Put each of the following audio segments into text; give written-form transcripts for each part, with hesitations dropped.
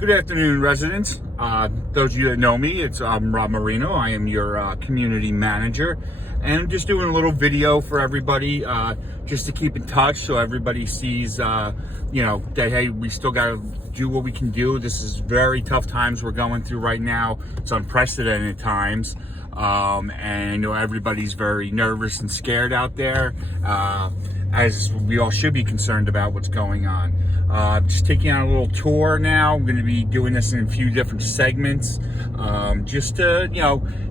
Good afternoon, residents. Those of you that know me, I'm Rob Marino. I am your community manager, and I'm just doing a little video for everybody, just to keep in touch, so everybody sees, that hey, we still got to do what we can do. This is very tough times we're going through right now. It's unprecedented times, and I know everybody's very nervous and scared out there, as we all should be concerned about what's going on. Just taking on a little tour now. I'm going to be doing this in a few different segments, just to,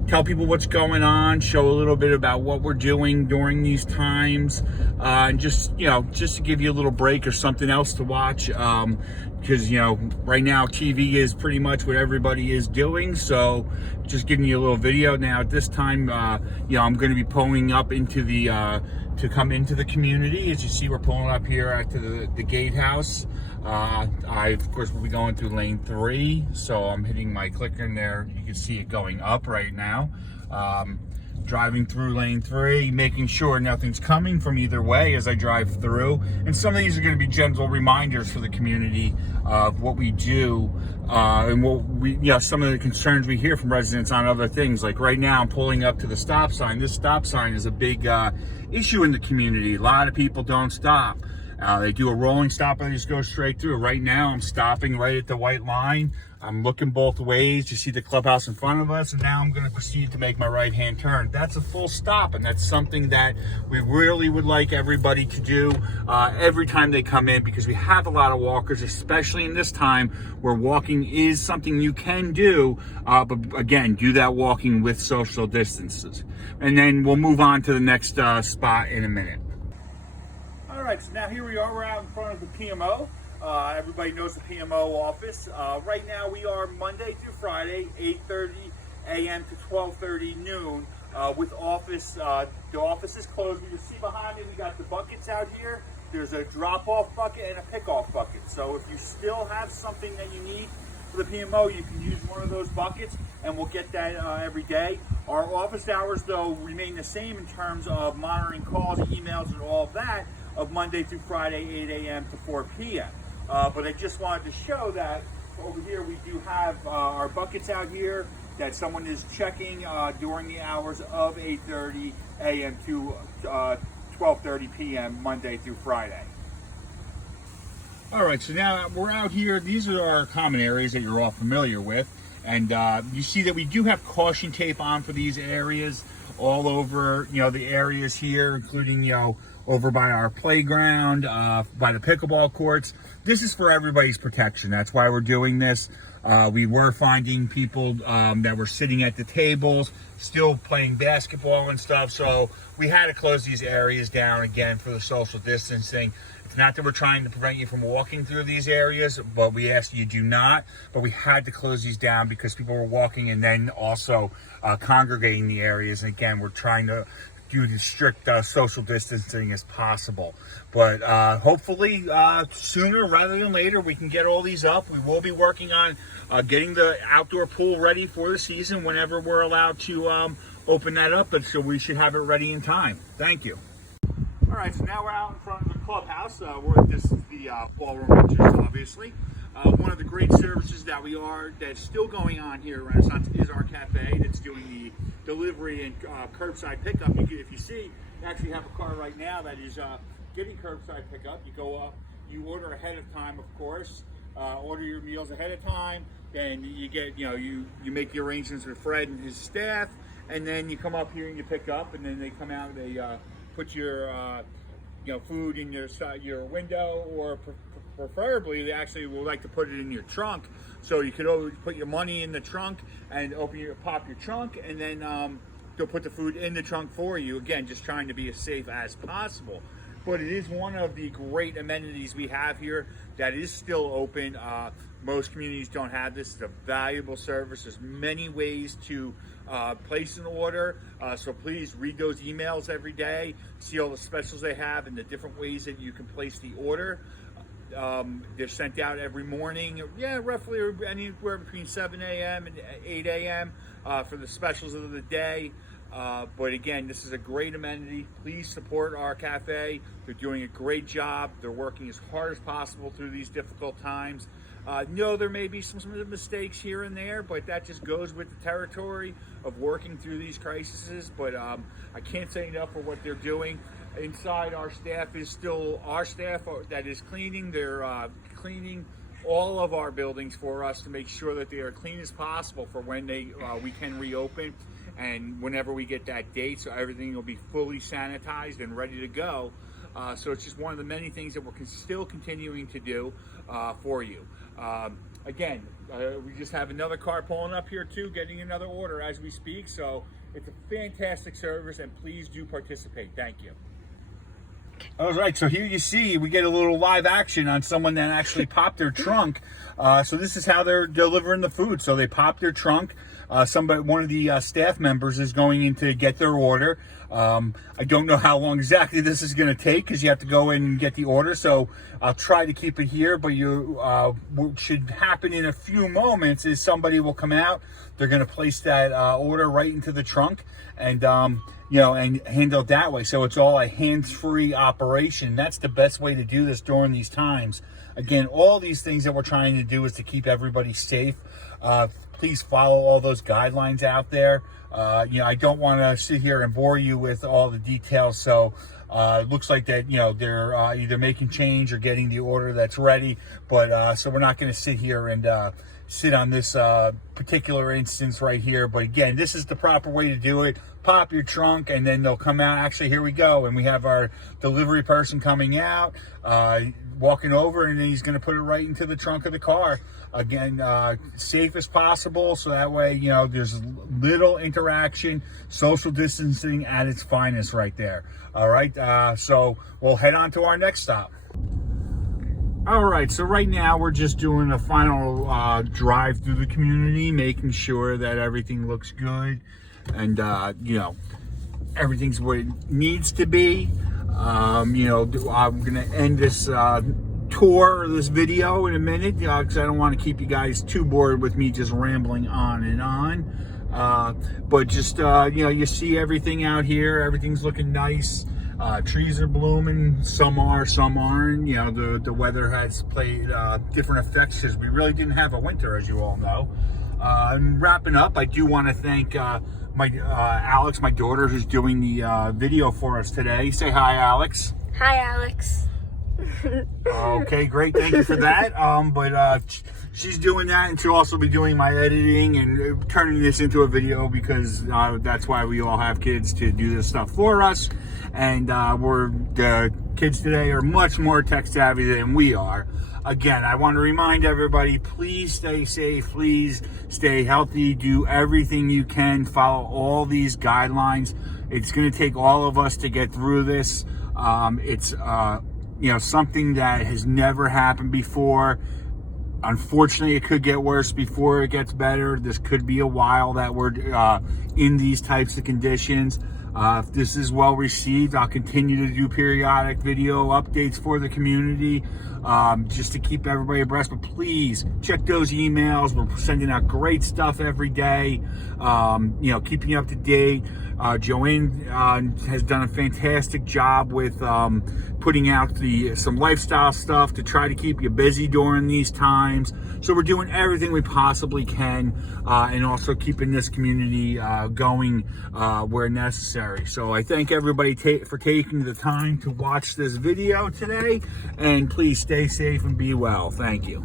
tell people what's going on, show a little bit about what we're doing during these times, and just to give you a little break or something else to watch, because, right now TV is pretty much what everybody is doing. So just giving you a little video now. At this time, I'm going to be pulling up into to come into the community. As you see, we're pulling up here to the gatehouse. I, of course, will be going through lane 3, so I'm hitting my clicker in there. You can see it going up right now. Driving through lane 3, making sure nothing's coming from either way as I drive through. And some of these are going to be gentle reminders for the community of what we do, and what some of the concerns we hear from residents on other things. Like right now, I'm pulling up to the stop sign. This stop sign is a big issue in the community. A lot of people don't stop. They do a rolling stop and they just go straight through. Right now, I'm stopping right at the white line. I'm looking both ways. You see the clubhouse in front of us, and now I'm going to proceed to make my right-hand turn. That's a full stop, and that's something that we really would like everybody to do every time they come in, because we have a lot of walkers, especially in this time where walking is something you can do, but again, do that walking with social distances. And then we'll move on to the next spot in a minute. All right, so now here we are. We're out in front of the PMO. Everybody knows the PMO office. Right now we are Monday through Friday, 8:30 a.m. to 12:30 noon. With office, the office is closed. You can see behind me, we got the buckets out here. There's a drop-off bucket and a pick-off bucket. So if you still have something that you need for the PMO, you can use one of those buckets, and we'll get that every day. Our office hours, though, remain the same in terms of monitoring calls, emails, and all of that, of Monday through Friday, 8 a.m. to 4 p.m. But I just wanted to show that over here we do have our buckets out here that someone is checking during the hours of 8:30 a.m. to 12:30 p.m. Monday through Friday. All right, so now we're out here. These are our common areas that you're all familiar with. And you see that we do have caution tape on for these areas all over, the areas here, including, over by our playground, by the pickleball courts. This is for everybody's protection. That's why we're doing this. We were finding people that were sitting at the tables, still playing basketball and stuff. So we had to close these areas down again for the social distancing. It's not that we're trying to prevent you from walking through these areas, but we ask you do not. But we had to close these down because people were walking and then also congregating the areas. And again, we're trying to do the strict social distancing as possible. But hopefully sooner rather than later, we can get all these up. We will be working on getting the outdoor pool ready for the season whenever we're allowed to open that up. But so we should have it ready in time. Thank you. All right, so now we're out in front of the clubhouse. This is the ballroom, which is obviously one of the great services that's still going on here at Renaissance is our cafe that's doing the delivery and curbside pickup. If you see, you actually have a car right now that is getting curbside pickup. You go up, you order ahead of time, of course. Order your meals ahead of time. Then you get, you make the arrangements with Fred and his staff, and then you come up here and you pick up, and then they come out and they put your food in your window, or preferably they actually would like to put it in your trunk, so you could always put your money in the trunk and pop your trunk, and then they'll put the food in the trunk for you. Again, just trying to be as safe as possible. But it is one of the great amenities we have here that is still open. Most communities don't have this. It's a valuable service. There's many ways to place an order, so please read those emails every day, see all the specials they have and the different ways that you can place the order. They're sent out every morning, roughly anywhere between 7 a.m. and 8 a.m. For the specials of the day. But again, this is a great amenity. Please support our cafe. They're doing a great job. They're working as hard as possible through these difficult times. No, there may be some mistakes here and there, but that just goes with the territory of working through these crises. But I can't say enough for what they're doing. Inside, our staff is still our staff that is cleaning. They're cleaning all of our buildings for us to make sure that they are clean as possible for when we can reopen and whenever we get that date. So everything will be fully sanitized and ready to go. So it's just one of the many things that we're still continuing to do for you. Again, we just have another car pulling up here too, getting another order as we speak. So it's a fantastic service, and please do participate. Thank you. All right, so here you see we get a little live action on someone that actually popped their trunk. So this is how they're delivering the food. So they pop their trunk. One of the staff members is going in to get their order. I don't know how long exactly this is going to take because you have to go in and get the order. So I'll try to keep it here, but what should happen in a few moments is somebody will come out. They're going to place that order right into the trunk and and handle it that way. So it's all a hands-free operation. That's the best way to do this during these times. Again, all these things that we're trying to do is to keep everybody safe. Please follow all those guidelines out there. I don't want to sit here and bore you with all the details. So it looks like that, they're either making change or getting the order that's ready. But so we're not going to sit here and sit on this particular instance right here. But again, this is the proper way to do it. Pop your trunk and then they'll come out. Actually, here we go. And we have our delivery person coming out, walking over, and then he's going to put it right into the trunk of the car. Again, safe as possible. So that way, there's little interaction, social distancing at its finest right there. All right. So we'll head on to our next stop. All right, so right now we're just doing a final drive through the community, making sure that everything looks good and, everything's what it needs to be. I'm going to end this tour, this video in a minute, because I don't want to keep you guys too bored with me just rambling on and on. But just, you see everything out here, everything's looking nice. Trees are blooming, some are, some aren't. The weather has played different effects because we really didn't have a winter, as you all know. Wrapping up, I do want to thank Alex, my daughter, who's doing the video for us today. Say hi, Alex. Hi, Alex. Okay, great. Thank you for that. She's doing that, and she'll also be doing my editing and turning this into a video because that's why we all have kids to do this stuff for us. And the kids today are much more tech savvy than we are. Again, I want to remind everybody, please stay safe, please stay healthy, do everything you can, follow all these guidelines. It's going to take all of us to get through this. It's something that has never happened before. Unfortunately, it could get worse before it gets better. This could be a while that we're in these types of conditions. If this is well received, I'll continue to do periodic video updates for the community just to keep everybody abreast. But please check those emails. We're sending out great stuff every day, keeping you up to date. Joanne has done a fantastic job with putting out some lifestyle stuff to try to keep you busy during these times. So we're doing everything we possibly can and also keeping this community going where necessary. So I thank everybody for taking the time to watch this video today, and please stay safe and be well. Thank you.